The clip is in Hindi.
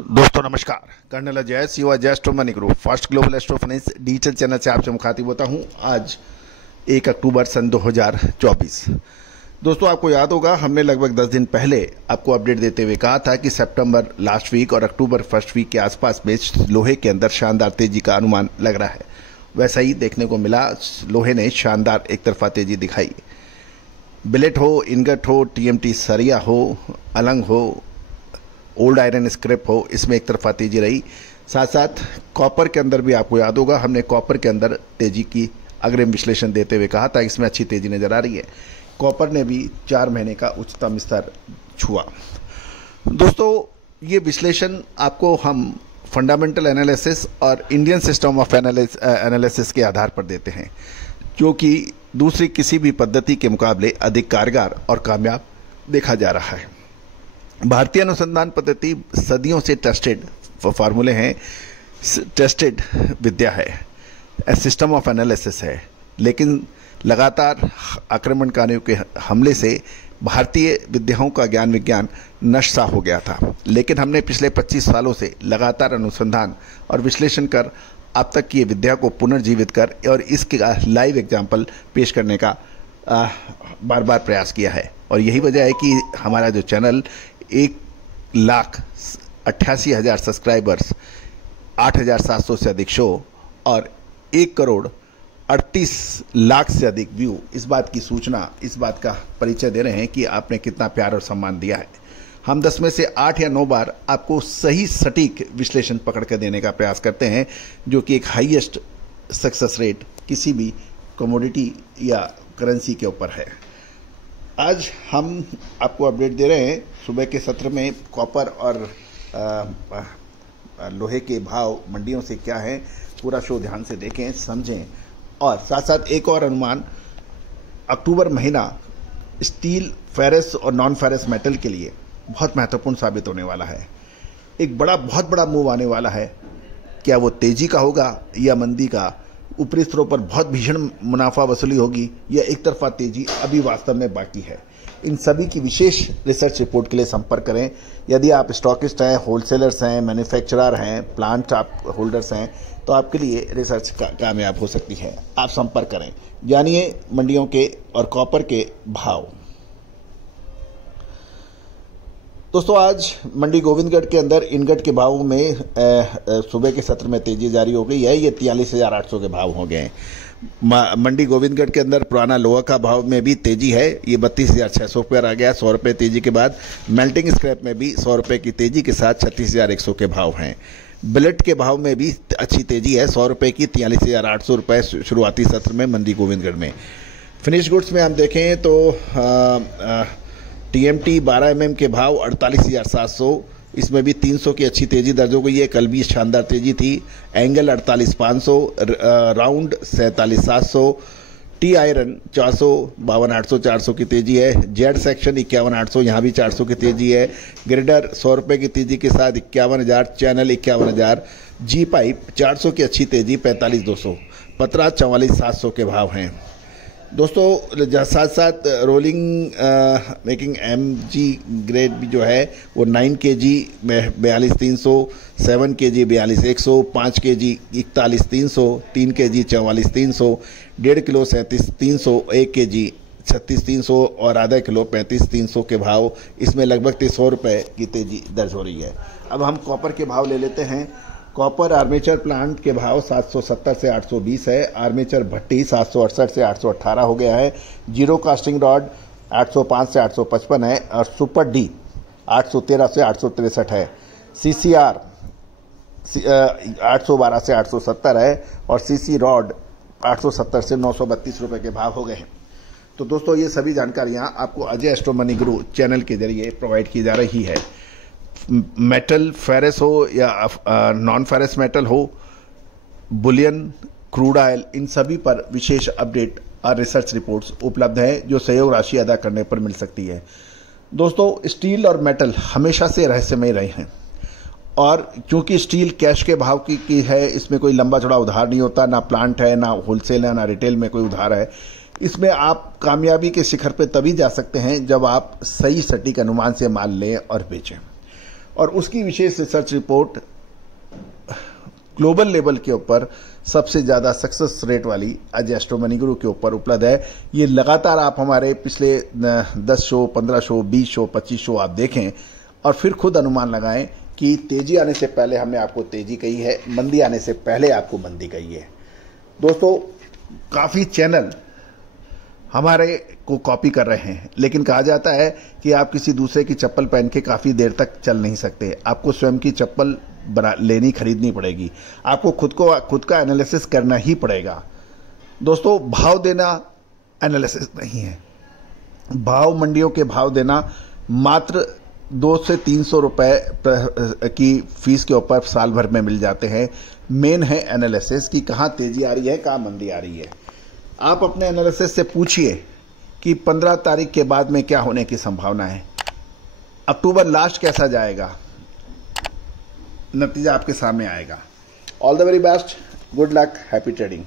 दोस्तों नमस्कार। कर्नल अजय युवा astro money group first global astro finance digital channel से आपसे मुखातिब होता हूं। आज 1 अक्टूबर सन 2024। दोस्तों आपको याद होगा हमने लगभग 10 दिन पहले आपको अपडेट देते हुए कहा था कि सितंबर लास्ट वीक और अक्टूबर फर्स्ट वीक के आसपास में लोहे के अंदर शानदार तेजी का अनुमान लग रहा है। वैसा ही देखने को मिला। लोहे ने शानदार एक तरफा तेजी दिखाई। बिलेट हो, इनगट हो, टीएमटी सरिया हो, अलंग हो, ओल्ड आयरन स्क्रैप हो, इसमें एक तरफा तेजी रही। साथ साथ कॉपर के अंदर भी आपको याद होगा हमने कॉपर के अंदर तेजी की अग्रिम विश्लेषण देते हुए कहा था इसमें अच्छी तेजी नजर आ रही है। कॉपर ने भी 4 महीने का उच्चतम स्तर छुआ। दोस्तों ये विश्लेषण आपको हम फंडामेंटल एनालिसिस और इंडियन सिस्टम ऑफ एनालिसिस के आधार पर देते हैं, जो कि दूसरी किसी भी पद्धति के मुकाबले अधिक कारगर और कामयाब देखा जा रहा है। भारतीय अनुसंधान पद्धति सदियों से टेस्टेड फार्मूले हैं, टेस्टेड विद्या है, सिस्टम ऑफ एनालिसिस है, लेकिन लगातार आक्रमणकारियों के हमले से भारतीय विद्याओं का ज्ञान विज्ञान नष्ट सा हो गया था। लेकिन हमने पिछले 25 सालों से लगातार अनुसंधान और विश्लेषण कर अब तक की ये विद्या को पुनर्जीवित कर और इसके लाइव एग्जाम्पल पेश करने का बार बार प्रयास किया है। और यही वजह है कि हमारा जो चैनल 1,88,000 सब्सक्राइबर्स, 8,700 से अधिक शो और 1,38,00,000 से अधिक व्यू, इस बात की सूचना, इस बात का परिचय दे रहे हैं कि आपने कितना प्यार और सम्मान दिया है। हम 10 में से 8 या 9 बार आपको सही सटीक विश्लेषण पकड़ कर देने का प्रयास करते हैं, जो कि एक हाईएस्ट सक्सेस रेट किसी भी कमोडिटी या करेंसी के ऊपर है। आज हम आपको अपडेट दे रहे हैं सुबह के सत्र में कॉपर और लोहे के भाव मंडियों से क्या है। पूरा शो ध्यान से देखें, समझें। और साथ साथ एक और अनुमान, अक्टूबर महीना स्टील, फेरस और नॉन फेरस मेटल के लिए बहुत महत्वपूर्ण साबित होने वाला है। एक बहुत बड़ा मूव आने वाला है। क्या वो तेजी का होगा या मंदी का? ऊपरी स्तरों पर बहुत भीषण मुनाफा वसूली होगी या एक तरफा तेजी अभी वास्तव में बाकी है? इन सभी की विशेष रिसर्च रिपोर्ट के लिए संपर्क करें। यदि आप स्टॉकिस्ट हैं, होलसेलर्स हैं, मैन्युफैक्चरर हैं, प्लांट आप होल्डर्स हैं, तो आपके लिए रिसर्च कामयाब हो सकती है। आप संपर्क करें। जानिए मंडियों के और कॉपर के भाव। दोस्तों आज मंडी गोविंदगढ़ के अंदर इनगट के भाव में सुबह के सत्र में तेजी जारी हो गई है। ये 43,800 के भाव हो गए हैं। मंडी गोविंदगढ़ के अंदर पुराना लोहा का भाव में भी तेजी है। ये 32,600 पर आ गया 100 रुपये तेजी के बाद। मेल्टिंग स्क्रैप में भी 100 रुपये की तेजी के साथ 36,100 के भाव हैं। बिलेट के भाव में भी अच्छी तेजी है, 100 रुपये की 43,800 रुपये शुरुआती सत्र में मंडी गोविंदगढ़ में। फिनिश गुड्स में हम देखें तो टीएमटी 12 mm के भाव 48,700, इसमें भी 300 की अच्छी तेजी दर्ज हो गई है। कल भी शानदार तेजी थी। एंगल 48,500, राउंड 47,700, टी आयरन 400, 52,800, 400 की तेजी है। जेड सेक्शन 51,800, यहाँ भी 400 की तेजी है। ग्रेडर 100 रुपये की तेजी के साथ 51,000, चैनल 51,000, जी पाइप 400 की अच्छी तेजी 45,200, पतरा 44,700 के भाव हैं। दोस्तों साथ साथ रोलिंग मेकिंग एमजी ग्रेड भी जो है वो 9 kg में 42,300, 7 kg 42,100, 5 kg 41,300, 3 kg 44,300, 1.5 kilo 37,300, 1 kg 36,300 और आधा किलो 35,300 के भाव। इसमें लगभग 300 रुपये की तेजी दर्ज हो रही है। अब हम कॉपर के भाव ले लेते हैं। कॉपर आर्मेचर प्लांट के भाव 770 से 820 है। आर्मेचर भट्टी 768 से 818 हो गया है। जीरो कास्टिंग रॉड 805 से 855 है और सुपर डी 813 से 863 है। सीसीआर 812 से 870 है और सीसी रॉड 870 से 932 रुपये के भाव हो गए हैं। तो दोस्तों ये सभी जानकारियां आपको अजय एस्ट्रो मनी गुरु चैनल के जरिए प्रोवाइड की जा रही है। मेटल फेरस हो या नॉन फेरस मेटल हो, बुलियन, क्रूड ऑयल, इन सभी पर विशेष अपडेट और रिसर्च रिपोर्ट्स उपलब्ध है जो सहयोग राशि अदा करने पर मिल सकती है। दोस्तों स्टील और मेटल हमेशा से रहस्यमय रहे हैं और क्योंकि स्टील कैश के भाव की है, इसमें कोई लंबा चौड़ा उधार नहीं होता, ना प्लांट है, ना होलसेल है, ना रिटेल में कोई उधार है। इसमें आप कामयाबी के शिखर पर तभी जा सकते हैं जब आप सही सटीक अनुमान से माल लें और बेचें। और उसकी विशेष रिसर्च रिपोर्ट ग्लोबल लेवल के ऊपर सबसे ज्यादा सक्सेस रेट वाली आज एस्ट्रो मनी गुरु के ऊपर उपलब्ध है। ये लगातार आप हमारे पिछले 10 शो, 15 शो, 20 शो, 25 शो आप देखें और फिर खुद अनुमान लगाएं कि तेजी आने से पहले हमने आपको तेजी कही है, मंदी आने से पहले आपको मंदी कही है। दोस्तों, काफी चैनल हमारे को कॉपी कर रहे हैं, लेकिन कहा जाता है कि आप किसी दूसरे की चप्पल पहन के काफी देर तक चल नहीं सकते। आपको स्वयं की चप्पल खरीदनी पड़ेगी। आपको खुद का एनालिसिस करना ही पड़ेगा। दोस्तों, भाव देना एनालिसिस नहीं है। भाव, मंडियों के भाव देना मात्र 200 से 300 रुपए की फीस के ऊपर साल भर में मिल जाते हैं। मेन है एनालिसिस कि कहां तेजी आ रही है, कहां मंदी आ रही है। आप अपने एनालिसिस से पूछिए कि 15 तारीख के बाद में क्या होने की संभावना है, अक्टूबर लास्ट कैसा जाएगा, नतीजा आपके सामने आएगा। All the very best, good luck, happy trading.